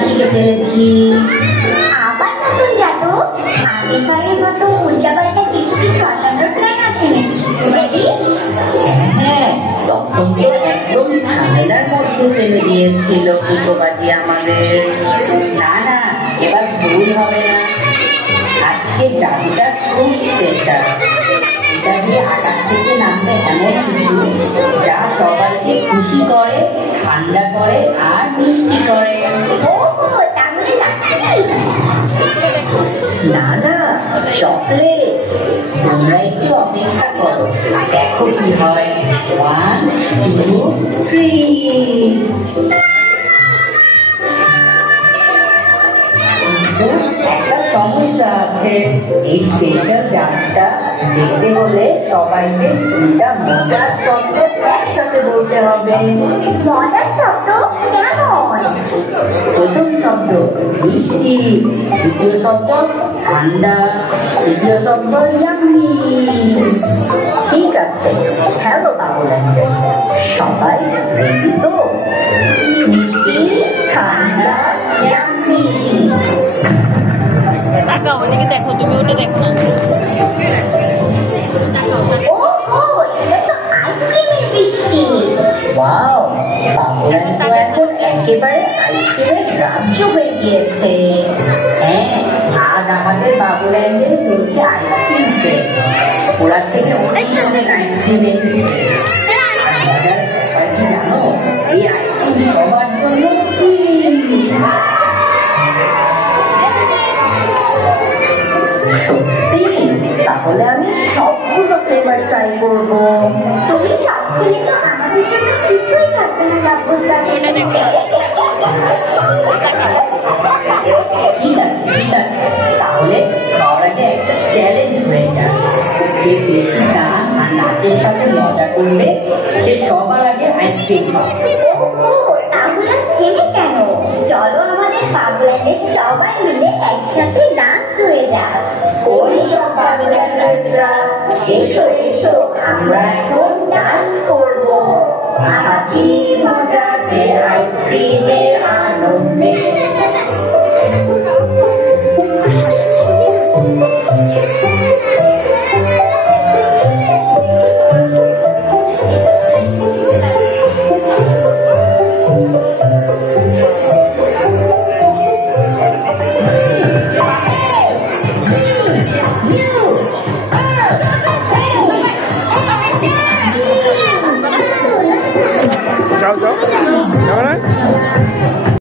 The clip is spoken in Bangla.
শিখে ফেলেছি। আবার নতুন জাদু? আগেরবারের মতো উল্টাপাল্টা কিছু কি ঘটানোর প্ল্যান আছে নাকি? হ্যাঁ, তখন তো একদম ঝামেলার মধ্যে ফেলে দিয়েছিল ফুটোবাজি আমাদের। না না, এবার ভুল হবে না। আজকে জাদুটা খুব স্পেশাল। এটা দিয়ে আকাশ থেকে নামবে এমন কিছু যা সবাইকে খুশি করে, ঠান্ডা করে আর মিষ্টি করে। তাহলে না না, চকলেট। তোমরা একটু অপেক্ষা করো, দেখো কি হয়। 1, 2, 3। একটা সমস্যা আছে। এই স্পেশাল গানটা দেখতে হলে সবাইকে দুইটা মজার শব্দ একসাথে বলতে হবে। মজার শব্দ কেমন? প্রথম শব্দ মিষ্টি, দ্বিতীয় শব্দ ঠান্ডা, তৃতীয় শব্দ ইয়াম্মি। ঠিক আছে, হ্যালো বাবুল্যান্ড, সবাই রেডি তো? মিষ্টি, ঠান্ডা, ইয়াম্মি। তাকাও ওদিকে, দেখো তুমি ওটা দেখো। এটা তো আইসক্রিমের বৃষ্টি। ওয়াও, বাবুল্যান্ড তো এখন একেবারে আইসক্রিমের রাজ্য হয়ে গিয়েছে। হ্যাঁ, আজ আমাদের বাবুল্যান্ডে চলছে আইসক্রিম ট্রেন। ওরা থেকে অনেক রকমের আইসক্রিম এসেছে। আর মজার ব্যাপার কি জানো, এই আইসক্রিম সবার জন্য ফ্রি। সত্যি? তাহলে আমি সবগুলো ফ্লেভার ট্রাই করবো। তুমি সব খেলে তো আমাদের জন্য কিছুই থাকবে না বাবুটা। ঠিক আছে ঠিক আছে, তাহলে খাওয়ার আগে একটা চ্যালেঞ্জ হয়ে যাবে। যে বেশি গান আর নাচের সাথে মজা করবে সে সবার আগে আইসক্রিম পাবে। তাহলে থেমে কেন? চলো আমাদের বাবুল্যান্ডের সবাই মিলে একসাথে ডান্স হয়ে যাক। ওই সব বাবুল্যান্ডার্সরা, এসো এসো, আমরা এখন ডান্স করবো। আহা কি মজা যে আইসক্রিমের আনন্দে। যাও যাও, যাও না।